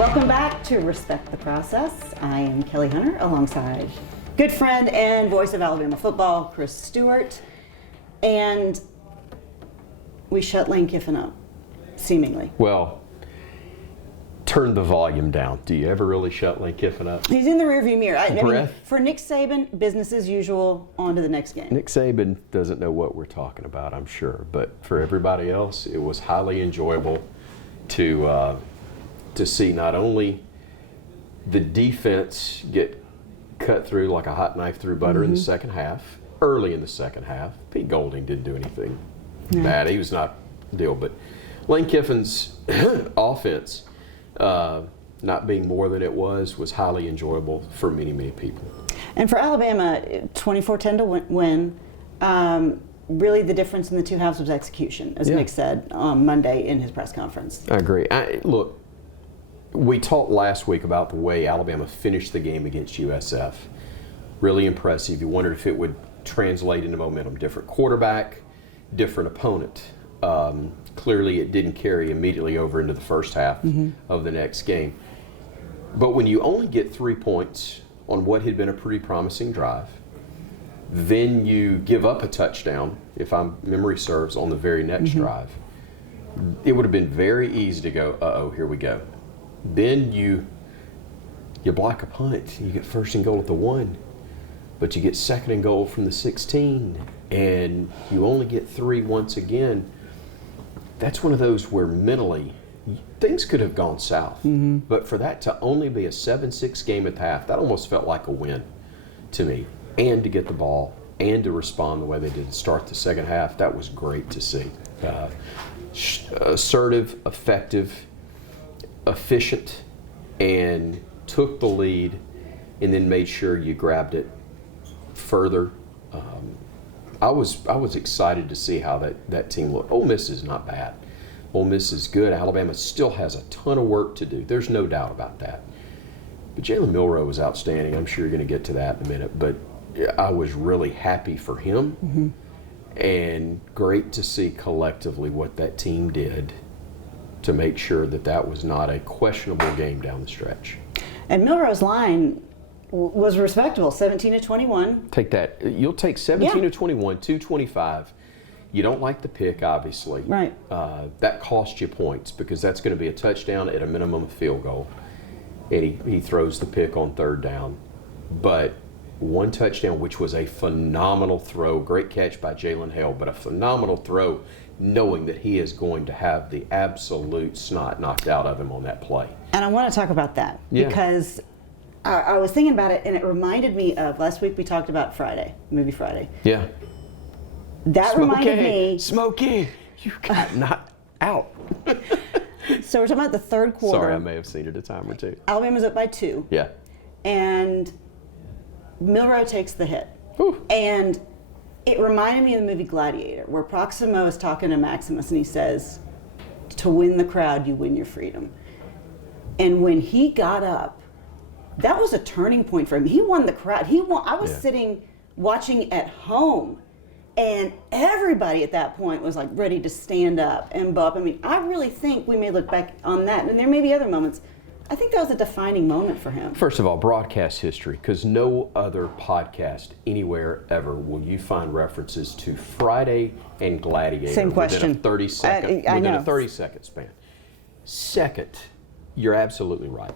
Welcome back to Respect the Process. I am Kelly Hunter alongside good friend and voice of Alabama football, Chris Stewart. And we shut Lane Kiffin up, seemingly. Well, turn the volume down. Do you ever really shut Lane Kiffin up? He's in the rearview mirror. I mean, Breath. for Nick Saban, business as usual, on to the next game. Nick Saban doesn't know what we're talking about, I'm sure. But for everybody else, it was highly enjoyable to see not only the defense get cut through like a hot knife through butter in the second half, early in the second half. Pete Golding didn't do anything bad. He was not a deal. But Lane Kiffin's offense, not being more than it was highly enjoyable for many, many people. And for Alabama, 24-10 to win. Really the difference in the two halves was execution, as Nick said on Monday in his press conference. I agree. Look, we talked last week about the way Alabama finished the game against USF. Really impressive. You wondered if it would translate into momentum. Different quarterback, different opponent. Clearly it didn't carry immediately over into the first half of the next game. But when you only get 3 points on what had been a pretty promising drive, then you give up a touchdown, if my memory serves, on the very next drive. It would have been very easy to go, uh-oh, here we go. Then you block a punt. You get first and goal at the 1, but you get second and goal from the 16, and you only get 3 once again. That's one of those where mentally things could have gone south. But for that to only be a 7-6 game at the half, that almost felt like a win to me. And to get the ball and to respond the way they did to start the second half, that was great to see. Assertive, effective, efficient, and took the lead and then made sure you grabbed it further. I was excited to see how that team looked. Ole Miss is not bad. Ole Miss is good. Alabama still has a ton of work to do. There's no doubt about that. But Jalen Milroe was outstanding. I'm sure you're going to get to that in a minute. But I was really happy for him, and great to see collectively what that team did to make sure that was not a questionable game down the stretch. And Milroe's line was respectable, 17-21. Take that. You'll take 17-21, 225. You don't like the pick, obviously. Right. That cost you points because that's going to be a touchdown at a minimum field goal. And he throws the pick on third down. But one touchdown, which was a phenomenal throw, great catch by Jalen Hale, but a phenomenal throw knowing that he is going to have the absolute snot knocked out of him on that play. And I want to talk about that because I was thinking about it and it reminded me of last week we talked about Movie Friday. Yeah. That reminded me. Smokey, you got knocked out. So we're talking about the third quarter. Sorry, I may have seen it a time or two. Alabama's up by 2. Yeah. And Milroe takes the hit. Whew. And it reminded me of the movie Gladiator, where Proximo is talking to Maximus and he says, to win the crowd, you win your freedom. And when he got up, that was a turning point for him. He won the crowd. I was sitting watching at home, and everybody at that point was like ready to stand up and bop. I mean, I really think we may look back on that, and there may be other moments. I think that was a defining moment for him. First of all, broadcast history, because no other podcast anywhere ever will you find references to Friday and Gladiator Same question. within a 30-second span. Second, you're absolutely right.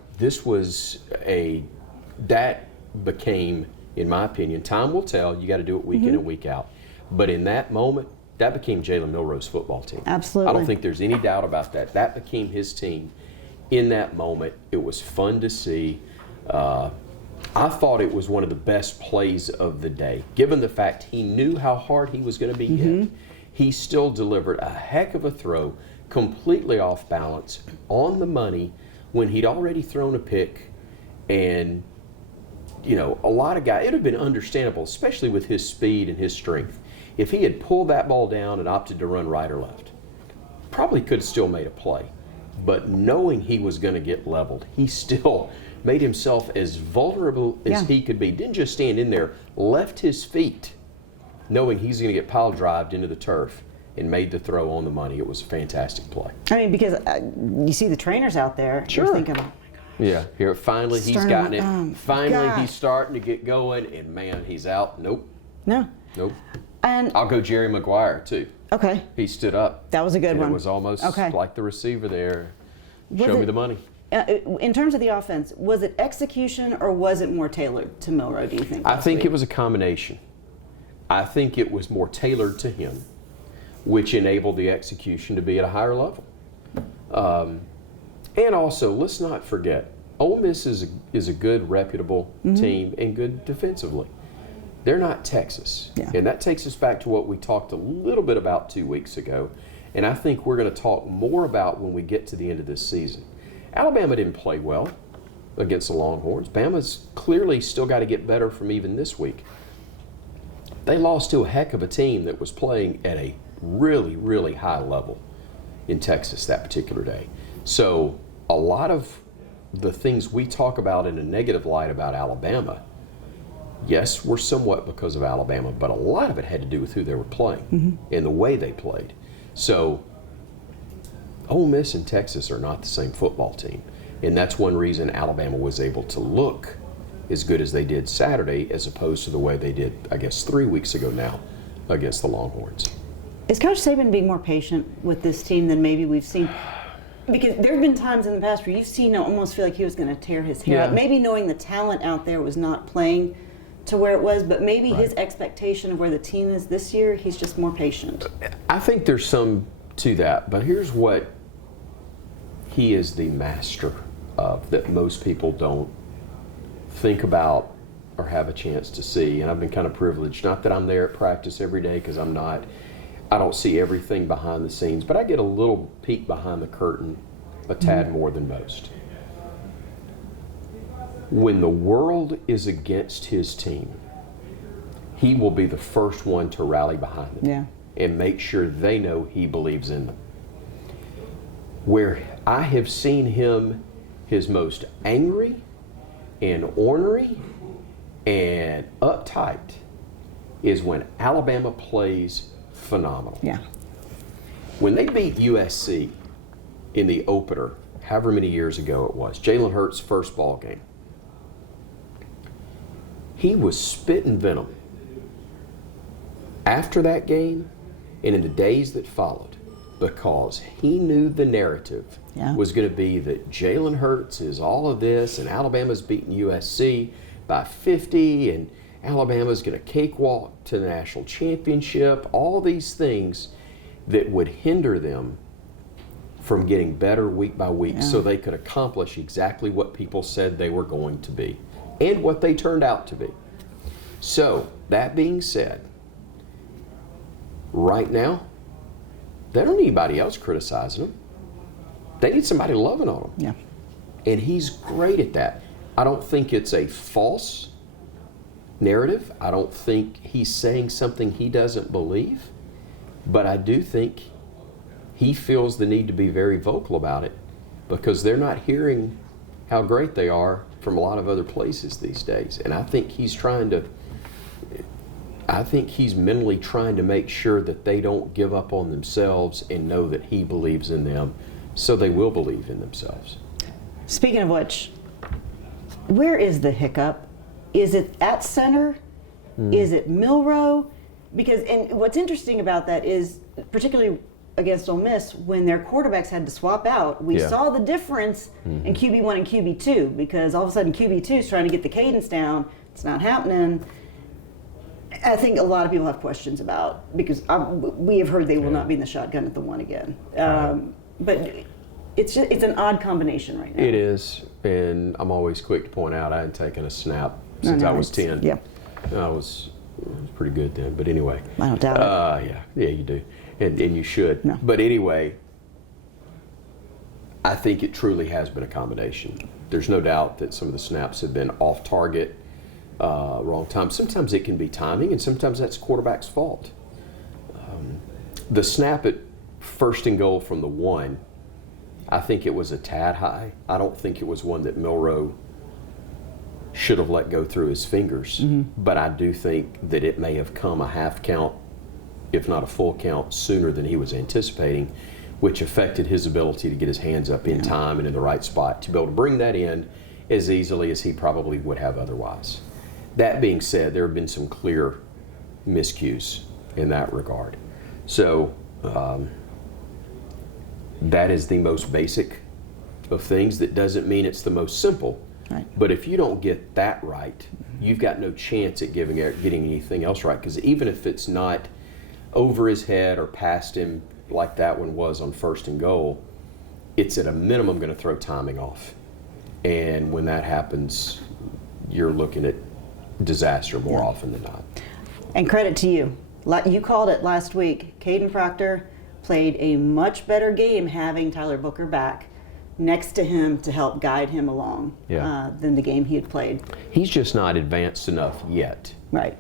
That became, in my opinion, time will tell. You got to do it week in and week out. But in that moment, that became Jalen Milroe's football team. Absolutely. I don't think there's any doubt about that. That became his team. In that moment, it was fun to see. I thought it was one of the best plays of the day. Given the fact he knew how hard he was going to be hit, he still delivered a heck of a throw, completely off balance, on the money, when he'd already thrown a pick. And, you know, a lot of guys, it would have been understandable, especially with his speed and his strength, if he had pulled that ball down and opted to run right or left. Probably could have still made a play. But knowing he was going to get leveled, he still made himself as vulnerable as he could be. Didn't just stand in there, left his feet, knowing he's going to get pile drived into the turf, and made the throw on the money. It was a fantastic play. I mean, because you see the trainers out there, you're thinking, oh my Yeah, here finally he's Sternum, gotten it. Finally God. he's starting to get going, and man, he's out. Nope, No. nope. And I'll go Jerry Maguire too. okay, He stood up. that was a good And one. it was almost Okay. like the receiver there. Was Show me it- the money. In terms of the offense, was it execution or was it more tailored to Milroe, do you think? I last think week? it was a combination. I think it was more tailored to him, which enabled the execution to be at a higher level. And also, let's not forget, Ole Miss is a good, reputable team and good defensively. They're not Texas. Yeah. And that takes us back to what we talked a little bit about 2 weeks ago. And I think we're going to talk more about when we get to the end of this season. Alabama didn't play well against the Longhorns. Bama's clearly still got to get better from even this week. They lost to a heck of a team that was playing at a really, really high level in Texas that particular day. So a lot of the things we talk about in a negative light about Alabama, yes, were somewhat because of Alabama, but a lot of it had to do with who they were playing and the way they played. So Ole Miss and Texas are not the same football team. And that's one reason Alabama was able to look as good as they did Saturday as opposed to the way they did, I guess, 3 weeks ago now against the Longhorns. Is Coach Saban being more patient with this team than maybe we've seen? Because there have been times in the past where you've seen him almost feel like he was going to tear his hair Yeah. out. Maybe knowing the talent out there was not playing to where it was, but maybe his expectation of where the team is this year, he's just more patient. I think there's some to that, but here's what he is the master of that most people don't think about or have a chance to see. And I've been kind of privileged, not that I'm there at practice every day because I'm not. I don't see everything behind the scenes, but I get a little peek behind the curtain a tad more than most. When the world is against his team, he will be the first one to rally behind them and make sure they know he believes in them. Where I have seen him his most angry and ornery and uptight is when Alabama plays phenomenal. Yeah. When they beat USC in the opener, however many years ago it was, Jalen Hurts' first ball game, he was spitting venom. After that game and in the days that followed, because he knew the narrative was going to be that Jalen Hurts is all of this and Alabama's beating USC by 50 and Alabama's going to cakewalk to the national championship, all these things that would hinder them from getting better week by week so they could accomplish exactly what people said they were going to be and what they turned out to be. So, that being said, right now, they don't need anybody else criticizing them. They need somebody loving on them. Yeah. And he's great at that. I don't think it's a false narrative. I don't think he's saying something he doesn't believe. But I do think he feels the need to be very vocal about it because they're not hearing how great they are from a lot of other places these days. And I think he's mentally trying to make sure that they don't give up on themselves and know that he believes in them so they will believe in themselves. Speaking of which, where is the hiccup? Is it at center? Is it Milroe? Because, and what's interesting about that is, particularly against Ole Miss, when their quarterbacks had to swap out, we saw the difference in QB1 and QB2 because all of a sudden QB2 is trying to get the cadence down. It's not happening. I think a lot of people have questions about because we have heard they will not be in the shotgun at the one again. But it's an odd combination right now. It is, and I'm always quick to point out I hadn't taken a snap since I was 10. Yeah. I was pretty good then, but anyway. I don't doubt it. Yeah, you do, and you should. No. But anyway, I think it truly has been a combination. There's no doubt that some of the snaps have been off target, wrong time. Sometimes it can be timing, and sometimes that's quarterback's fault. The snap at first and goal from the one, I think it was a tad high. I don't think it was one that Milroe should have let go through his fingers. But I do think that it may have come a half count, if not a full count, sooner than he was anticipating, which affected his ability to get his hands up in time and in the right spot to be able to bring that in as easily as he probably would have otherwise. That being said, there have been some clear miscues in that regard. So that is the most basic of things. That doesn't mean it's the most simple. Right. But if you don't get that right, you've got no chance at getting anything else right. Because even if it's not over his head or past him like that one was on 1st and goal, it's at a minimum going to throw timing off. And when that happens, you're looking at disaster more often than not. And credit to you. You called it last week. Caden Proctor played a much better game having Tyler Booker back next to him to help guide him along than the game he had played. He's just not advanced enough yet. Right.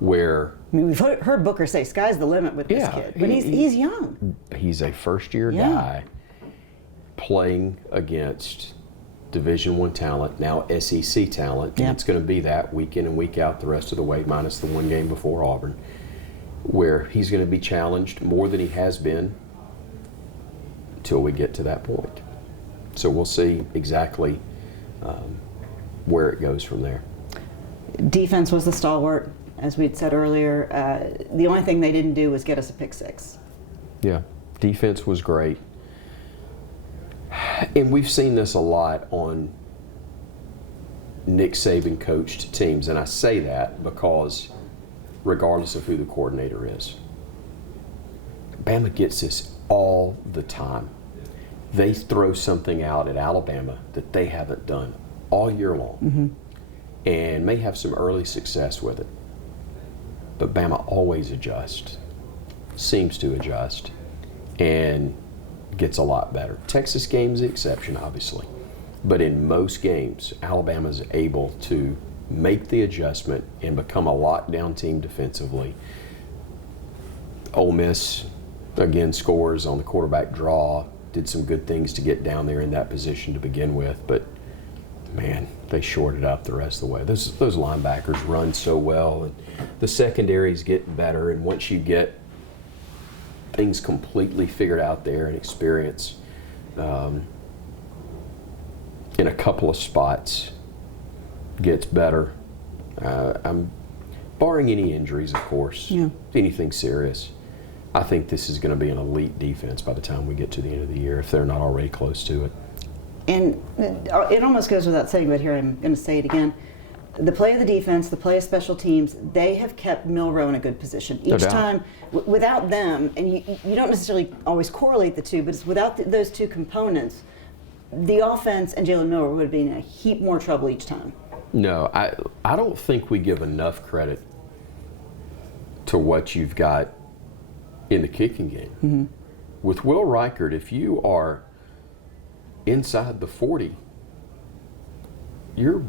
Where I mean, we've heard Booker say, "Sky's the limit with this kid," but he's young. He's a first-year guy playing against Division I talent, now SEC talent, and it's going to be that week in and week out the rest of the way, minus the one game before Auburn, where he's going to be challenged more than he has been until we get to that point. So we'll see exactly where it goes from there. Defense was the stalwart, as we'd said earlier. The only thing they didn't do was get us a pick six. Yeah, defense was great. And we've seen this a lot on Nick Saban coached teams, and I say that because regardless of who the coordinator is, Bama gets this all the time. They throw something out at Alabama that they haven't done all year long and may have some early success with it. But Bama always adjusts, seems to adjust, and gets a lot better. Texas game's the exception, obviously. But in most games, Alabama's able to make the adjustment and become a lockdown team defensively. Ole Miss, again, scores on the quarterback draw, did some good things to get down there in that position to begin with, but man, they shorted up the rest of the way. Those linebackers run so well, and the secondary's getting better, and once you get things completely figured out there and experience in a couple of spots gets better. I'm barring any injuries, of course, anything serious. I think this is going to be an elite defense by the time we get to the end of the year, if they're not already close to it. And it almost goes without saying, but here I'm going to say it again. The play of the defense, the play of special teams, they have kept Milroe in a good position. Each time, without them, and you don't necessarily always correlate the two, but it's without those two components, the offense and Jalen Milroe would have been in a heap more trouble each time. No, I don't think we give enough credit to what you've got in the kicking game. With Will Reichert, if you are inside the 40, you're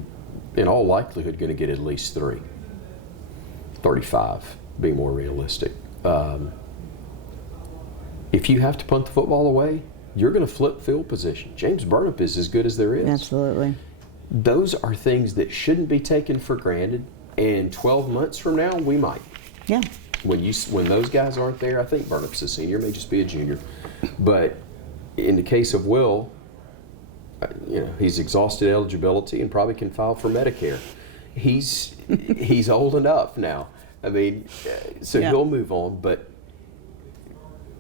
in all likelihood going to get at least 35, be more realistic. If you have to punt the football away, you're going to flip field position. James Burnip is as good as there is. Absolutely. Those are things that shouldn't be taken for granted, and 12 months from now, we might. Yeah. When those guys aren't there, I think Burnip's a senior, may just be a junior. But in the case of Will, he's exhausted eligibility and probably can file for Medicare. He's old enough now. I mean, so he'll move on. But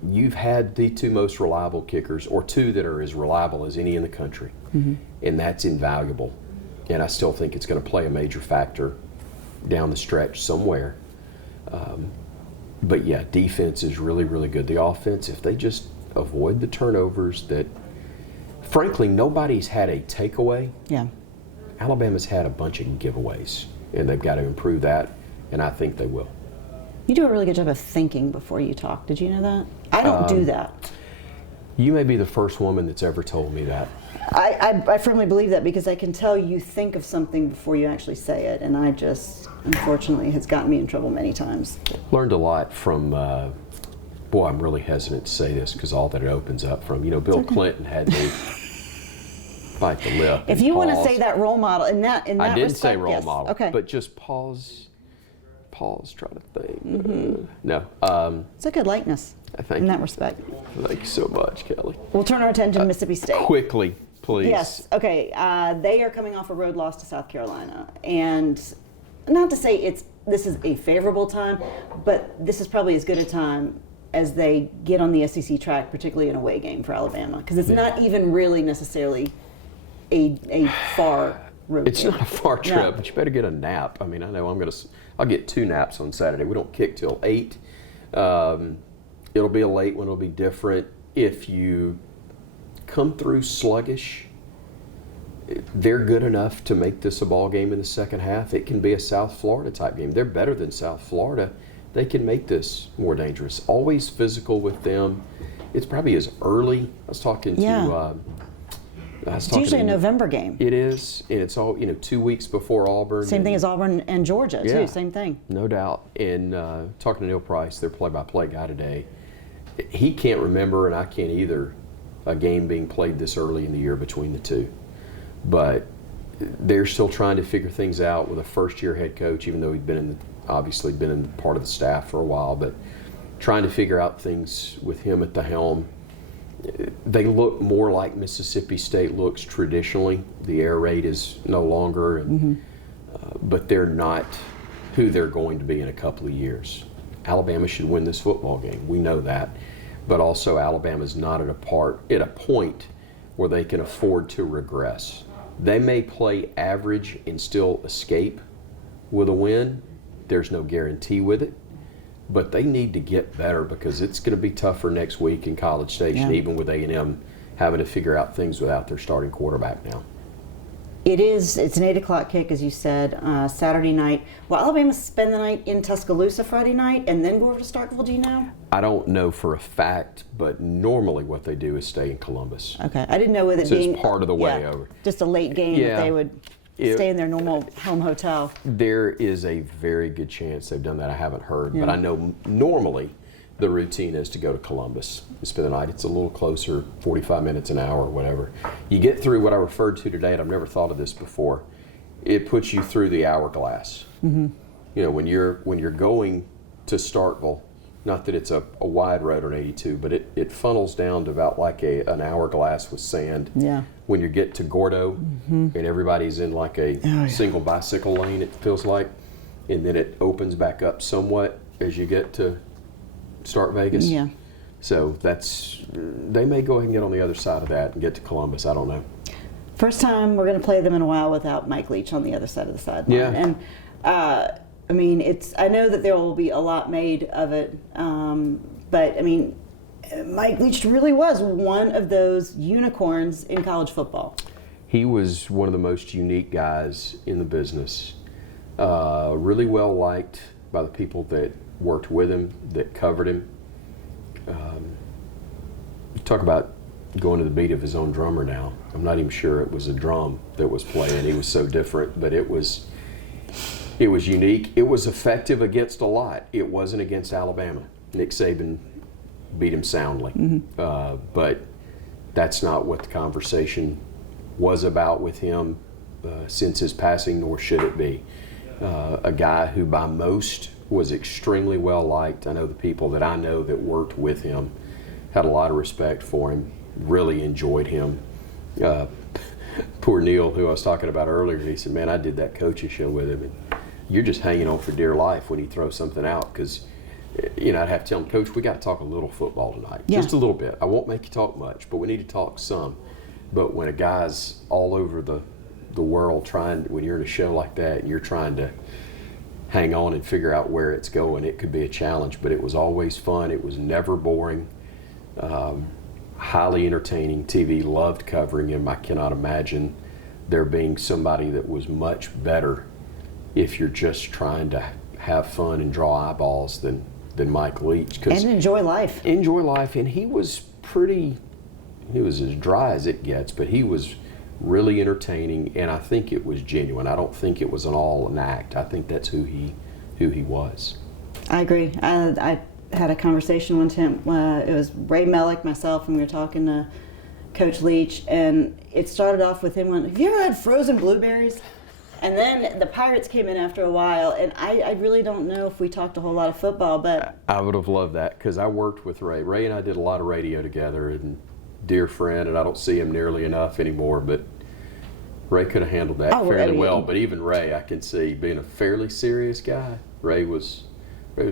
you've had the two most reliable kickers, or two that are as reliable as any in the country, and that's invaluable. And I still think it's going to play a major factor down the stretch somewhere. But yeah, defense is really, really good. The offense, if they just avoid the turnovers that, frankly, nobody's had a takeaway. Yeah. Alabama's had a bunch of giveaways, and they've got to improve that, and I think they will. You do a really good job of thinking before you talk. Did you know that? I don't do that. You may be the first woman that's ever told me that. I firmly believe that, because I can tell you think of something before you actually say it, and I just, unfortunately, has gotten me in trouble many times. Learned a lot from, I'm really hesitant to say this because all that it opens up from, Bill Clinton had to bite the lip. If you want to say that role model, in that I didn't respect, say role yes. model, okay. But just pause pause, try to think. No. It's a good likeness Thank in you. that respect. Thank you so much, Kelly. We'll turn our attention to Mississippi State. Quickly, please. Yes. Okay. They are coming off a road loss to South Carolina, and not to say this is a favorable time, but this is probably as good a time as they get on the SEC track, particularly an away game for Alabama, because it's not even really necessarily a far road It's game. not a far trip, No. but you better get a nap. I mean, I know I'll get 2 naps on Saturday. We don't kick till 8. It'll be a late one. It'll be different. If you come through sluggish, they're good enough to make this a ball game in the second half. It can be a South Florida type game. They're better than South Florida. They can make this more dangerous. Always physical with them. It's probably as early. I was talking to. It's usually a November game. It is, and it's all 2 weeks before Auburn. Same thing as Auburn and Georgia too. Same thing. No doubt. And talking to Neil Price, their play-by-play guy today, he can't remember, and I can't either, a game being played this early in the year between the two. But they're still trying to figure things out with a first-year head coach, even though he'd obviously been in part of the staff for a while, but trying to figure out things with him at the helm. They look more like Mississippi State looks traditionally. The air raid is no longer, but they're not who they're going to be in a couple of years. Alabama should win this football game. We know that. But also Alabama's not at a point where they can afford to regress. They may play average and still escape with a win. There's no guarantee with it. But they need to get better because it's going to be tougher next week in College Station, even with A&M having to figure out things without their starting quarterback now. It's an 8 o'clock kick, as you said, Saturday night. Will Alabama spend the night in Tuscaloosa Friday night and then go over to Starkville, do you know? I don't know for a fact, but normally what they do is stay in Columbus. Okay. I didn't know with it So being it's part of the way over. Just a late game that they would stay in their normal home hotel. There is a very good chance they've done that. I haven't heard, but I know normally the routine is to go to Columbus and spend the night. It's a little closer, 45 minutes, an hour, or whatever. You get through what I referred to today, and I've never thought of this before. It puts you through the hourglass. You know, when you're going to Starkville, not that it's a wide road on 82, but it funnels down to about like an hourglass with sand. Yeah. When you get to Gordo, and everybody's in like a single bicycle lane, it feels like, and then it opens back up somewhat as you get to Start Vegas. Yeah. So they may go ahead and get on the other side of that and get to Columbus. I don't know. First time we're going to play them in a while without Mike Leach on the other side of the sideline. Yeah. And I mean, I know that there will be a lot made of it, but I mean, Mike Leach really was one of those unicorns in college football. He was one of the most unique guys in the business. Really well liked by the people that worked with him, that covered him. Talk about going to the beat of his own drummer now. I'm not even sure it was a drum that was playing. He was so different, but it was unique. It was effective against a lot. It wasn't against Alabama. Nick Saban beat him soundly. But that's not what the conversation was about with him since his passing, nor should it be. A guy who by most was extremely well liked. I know the people that I know that worked with him had a lot of respect for him, really enjoyed him. Poor Neil, who I was talking about earlier, he said, man, I did that coaching show with him, and you're just hanging on for dear life when he throws something out, because I'd have to tell him, Coach, we got to talk a little football tonight. Just a little bit. I won't make you talk much, but we need to talk some. But when a guy's all over the world when you're in a show like that and you're trying to hang on and figure out where it's going, it could be a challenge. But it was always fun. It was never boring. Highly entertaining. TV loved covering him. I cannot imagine there being somebody that was much better if you're just trying to have fun and draw eyeballs than Mike Leach. And enjoy life. Enjoy life. And he was as dry as it gets, but he was really entertaining, and I think it was genuine. I don't think it was an act. I think that's who he was. I agree. I had a conversation with him. It was Ray Mellick, myself, and we were talking to Coach Leach, and it started off with him going, have you ever had frozen blueberries? And then the Pirates came in after a while, and I really don't know if we talked a whole lot of football, but I would have loved that because I worked with Ray. Ray and I did a lot of radio together, and dear friend, and I don't see him nearly enough anymore, but Ray could have handled that fairly well. But even Ray, I can see being a fairly serious guy. Ray was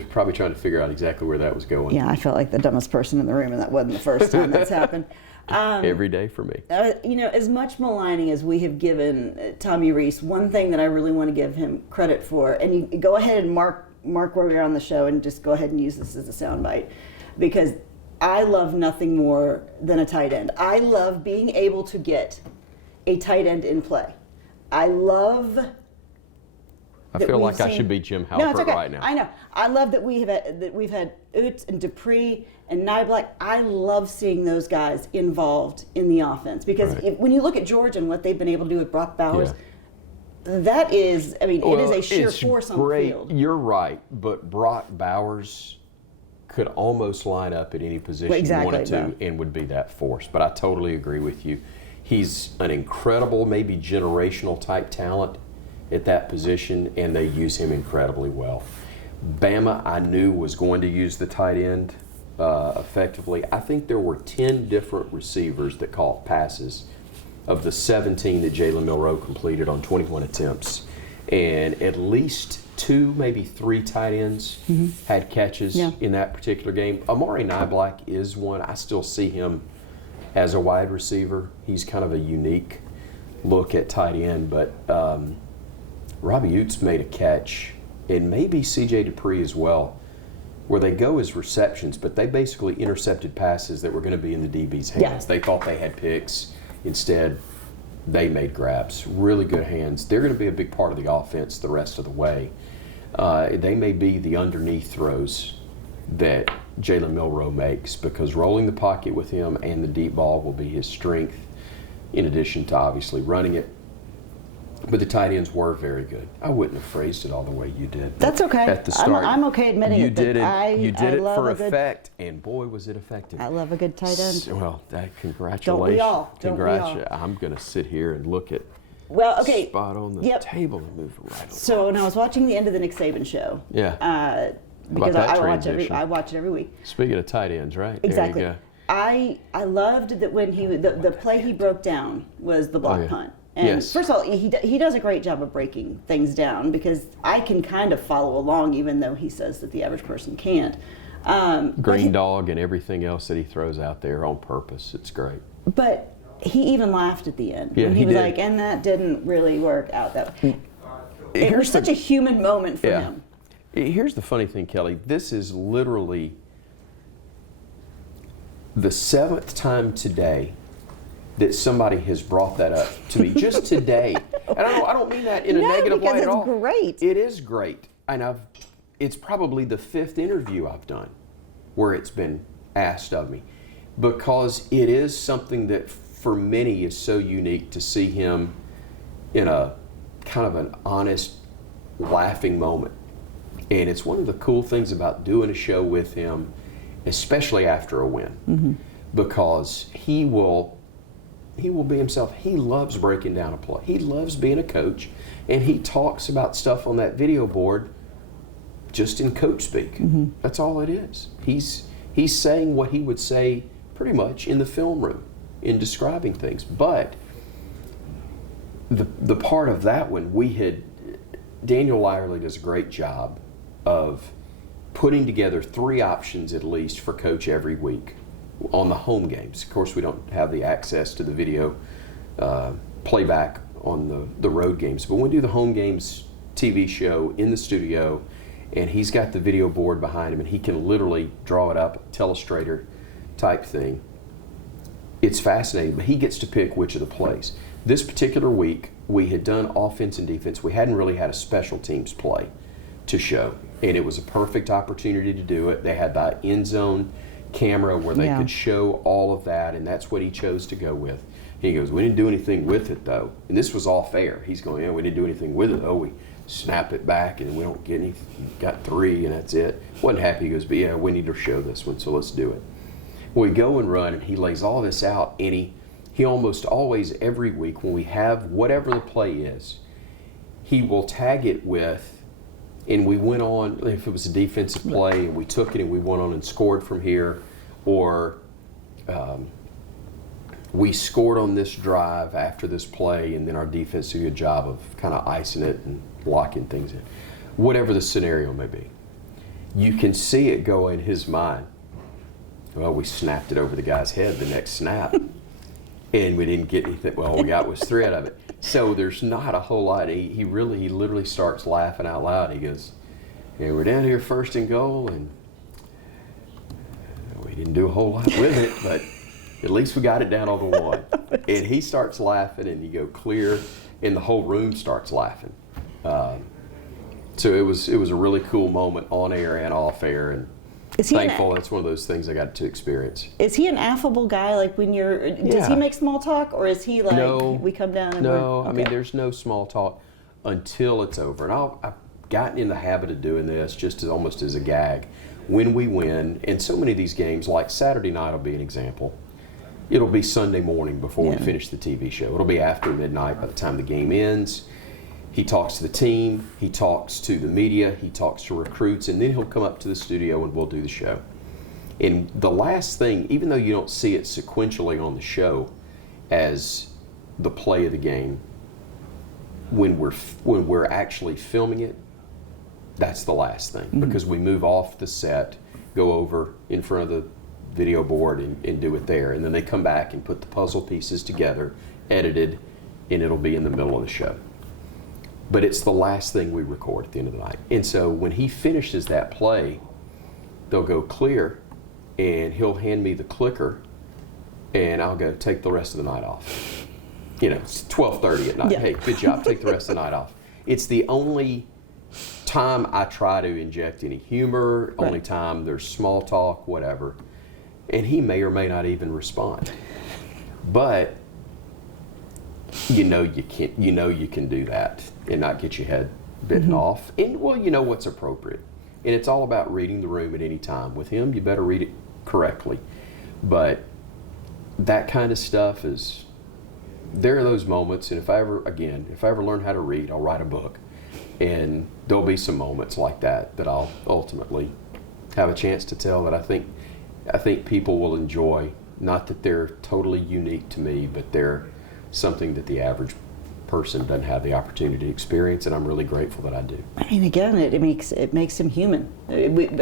probably trying to figure out exactly where that was going. yeah, I felt like the dumbest person in the room, and that wasn't the first time that's happened. Every day for me. As much maligning as we have given Tommy Rees, one thing that I really want to give him credit for, and you go ahead and mark where we are on the show and just go ahead and use this as a soundbite, because I love nothing more than a tight end. I love being able to get a tight end in play. I feel like I should be Jim Halpert right now. I know. I love that we've had Oots and Dupree and Niblack. I love seeing those guys involved in the offense because when you look at Georgia and what they've been able to do with Brock Bowers, that is, it is a sheer force on the field. You're right, but Brock Bowers could almost line up at any position you wanted to and would be that force. But I totally agree with you. He's an incredible, maybe generational type talent at that position, and they use him incredibly well. Bama, I knew, was going to use the tight end effectively. I think there were 10 different receivers that caught passes of the 17 that Jalen Milroe completed on 21 attempts. And at least 2, maybe 3 tight ends had catches in that particular game. Amari Niblack is one. I still see him as a wide receiver. He's kind of a unique look at tight end, but Robbie Oots made a catch, and maybe C.J. Dupree as well, where they go as receptions, but they basically intercepted passes that were going to be in the DB's hands. Yeah. They thought they had picks. Instead, they made grabs. Really good hands. They're going to be a big part of the offense the rest of the way. They may be the underneath throws that Jalen Milroe makes, because rolling the pocket with him and the deep ball will be his strength, in addition to obviously running it. But the tight ends were very good. I wouldn't have phrased it all the way you did. That's okay. At the start, I'm okay admitting you it. Did it. You did it for effect, and boy, was it effective. I love a good tight end. Well, congratulations. Don't we all? Congratulations. I'm going to sit here and look at spot on the table and move right along. So when I was watching the end of the Nick Saban show, because I watch it every week. Speaking of tight ends, right? Exactly. There you go. I loved that when the play he broke down was the block punt. And first of all, he does a great job of breaking things down, because I can kind of follow along, even though he says that the average person can't. Green dog and everything else that he throws out there on purpose. It's great. But he even laughed at the end. Yeah, he was like, and that didn't really work out that way. It was such a human moment for him. Here's the funny thing, Kelly. This is literally the 7th time today that somebody has brought that up to me, just today. And I don't mean that in a negative way at all. It's great. It is great. And it's probably the 5th interview I've done where it's been asked of me, because it is something that for many is so unique to see him in a kind of an honest, laughing moment. And it's one of the cool things about doing a show with him, especially after a win, because he will be himself. He loves breaking down a play. He loves being a coach, and he talks about stuff on that video board just in coach speak. That's all it is. He's saying what he would say pretty much in the film room in describing things. But the part of that one, Daniel Lyerly does a great job of putting together 3 options at least for coach every week on the home games. Of course, we don't have the access to the video playback on the road games, but we do the home games TV show in the studio, and he's got the video board behind him, and he can literally draw it up, telestrator type thing. It's fascinating, but he gets to pick which of the plays. This particular week, we had done offense and defense. We hadn't really had a special teams play to show, and it was a perfect opportunity to do it. They had the end zone camera where they could show all of that, and that's what he chose to go with. He goes, we didn't do anything with it though, and this was all fair. He's going, we didn't do anything with it though. We snap it back and we don't get any. Got 3 and that's it. Wasn't happy. He goes, but we need to show this one, so let's do it. We go and run, and he lays all this out, and he almost always every week when we have whatever the play is, he will tag it with, and we went on, if it was a defensive play, and we took it and we went on and scored from here, or we scored on this drive after this play, and then our defense did a good job of kind of icing it and locking things in. Whatever the scenario may be. You can see it go in his mind. Well, we snapped it over the guy's head the next snap, and we didn't get anything. Well, all we got was 3 out of it. So there's not a whole lot. He literally starts laughing out loud. He goes, "Yeah, we're down here 1st and goal, and we didn't do a whole lot with it, but at least we got it down on the 1." And he starts laughing, and you go clear, and the whole room starts laughing. So it was a really cool moment on air and off air, and thankful that's one of those things I got to experience. Is he an affable guy? Like when you're, does he make small talk, or is he like, no, we come down and no? okay. I mean, there's no small talk until it's over, and I've gotten in the habit of doing this just almost as a gag. When we win, and so many of these games, like Saturday night will be an example. It'll be Sunday morning before we finish the TV show. It'll be after midnight by the time the game ends. He talks to the team, he talks to the media, he talks to recruits, and then he'll come up to the studio and we'll do the show. And the last thing, even though you don't see it sequentially on the show as the play of the game, when we're actually filming it, that's the last thing, because we move off the set, go over in front of the video board and do it there, and then they come back and put the puzzle pieces together, edited, and it'll be in the middle of the show. But it's the last thing we record at the end of the night. And so when he finishes that play, they'll go clear, and he'll hand me the clicker, and I'll go, take the rest of the night off. You know, it's 12:30 at night. Yeah. Hey, good job, take the rest of the night off. It's the only time I try to inject any humor, only time there's small talk, whatever. And he may or may not even respond. But you know you can do that and not get your head bitten off. And well, you know what's appropriate. And it's all about reading the room at any time. With him, you better read it correctly. But that kind of stuff is, there are those moments, and if I ever learn how to read, I'll write a book. And there'll be some moments like that I'll ultimately have a chance to tell that I think people will enjoy. Not that they're totally unique to me, but they're something that the average person doesn't have the opportunity to experience, and I'm really grateful that I do. I mean, again, it makes him human.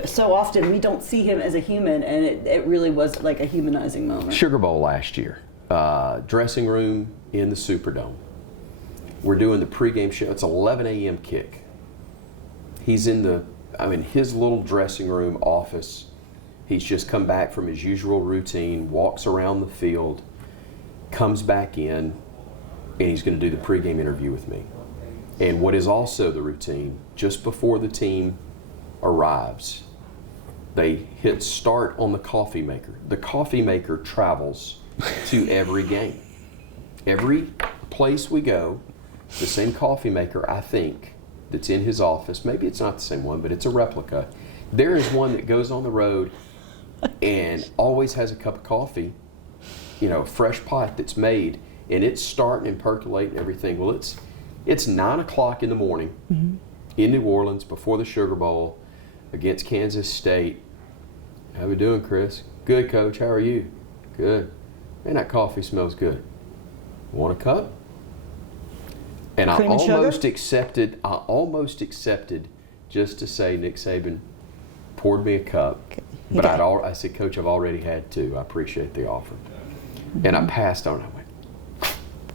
So often we don't see him as a human, and it really was like a humanizing moment. Sugar Bowl last year, dressing room in the Superdome. We're doing the pregame show. It's 11 a.m. kick. He's in his little dressing room office. He's just come back from his usual routine, walks around the field, comes back in, and he's going to do the pregame interview with me. And what is also the routine, just before the team arrives, they hit start on the coffee maker. The coffee maker travels to every game. Every place we go, the same coffee maker, I think, that's in his office, maybe it's not the same one, but it's a replica. There is one that goes on the road and always has a cup of coffee, fresh pot that's made, and it's starting and percolating everything. Well, it's 9 o'clock in the morning in New Orleans before the Sugar Bowl against Kansas State. How we doing, Chris? Good, Coach. How are you? Good. Man, that coffee smells good. Want a cup? And I almost accepted just to say Nick Saban poured me a cup. Okay. But I said, Coach, I've already had 2. I appreciate the offer. And I passed on. I went,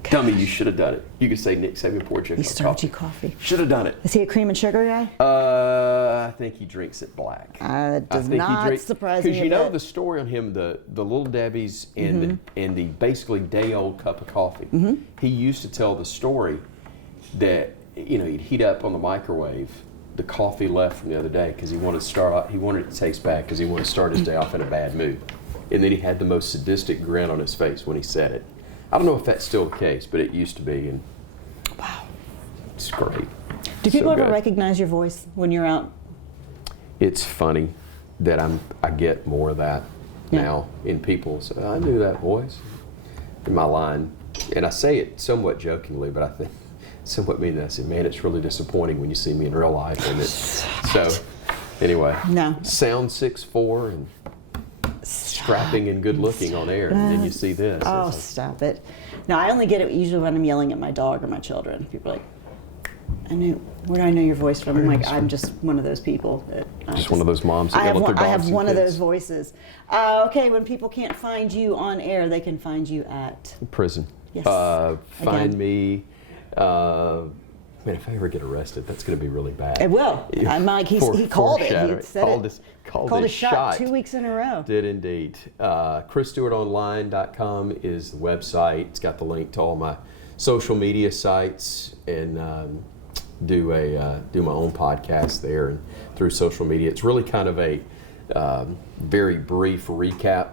dummy, you should have done it. You could say Nick Saban poured you a cup of coffee. He served you coffee. Should have done it. Is he a cream and sugar guy? I think he drinks it black. It does not surprise me. Because the story on him, the Little Debbie's and the basically day-old cup of coffee. He used to tell the story that he'd heat up on the microwave the coffee left from the other day because he wanted it to taste bad because he wanted to start his day off in a bad mood. And then he had the most sadistic grin on his face when he said it. I don't know if that's still the case, but it used to be. And wow, it's great. Do people ever recognize your voice when you're out? It's funny that I get more of that now in people say, I knew that voice in my line. And I say it somewhat jokingly, but somewhat mean that. I said, man, it's really disappointing when you see me in real life. And so, anyway, No. sound 6'4" and strapping and good looking on air, and then you see this. Oh, It's like, stop it. No, I only get it usually when I'm yelling at my dog or my children. People are like, where do I know your voice from? I'm like, I'm just one of those people. just one of those moms that I have yell at their dogs. I have and one of kids. those voices. Okay, when people can't find you on air, they can find you at Prison. Yes. Find Again. me. Man, if I ever get arrested, that's going to be really bad. It will. Mike, he called it. He Foreshadowing. said it. Called his it shot 2 weeks in a row. Did indeed. ChrisStewartOnline.com is the website. It's got the link to all my social media sites, and do my own podcast there and through social media. It's really kind of a very brief recap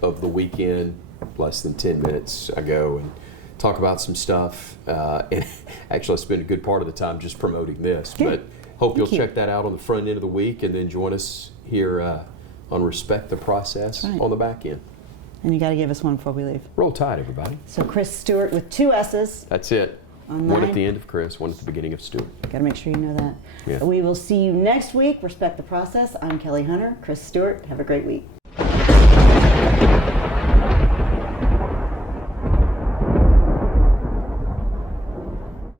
of the weekend, less than 10 minutes ago, and talk about some stuff. And actually, I spend a good part of the time just promoting this. Good. But hope Thank you'll you. check that out on the front end of the week, and then join us here on Respect the Process That's right. on the back end. And you got to give us one before we leave. Roll Tide, everybody. So Chris Stewart with 2 S's. That's it. One Online. at the end of Chris, one at the beginning of Stewart. Got to make sure you know that. Yeah. We will see you next week. Respect the Process. I'm Kelly Hunter. Chris Stewart. Have a great week.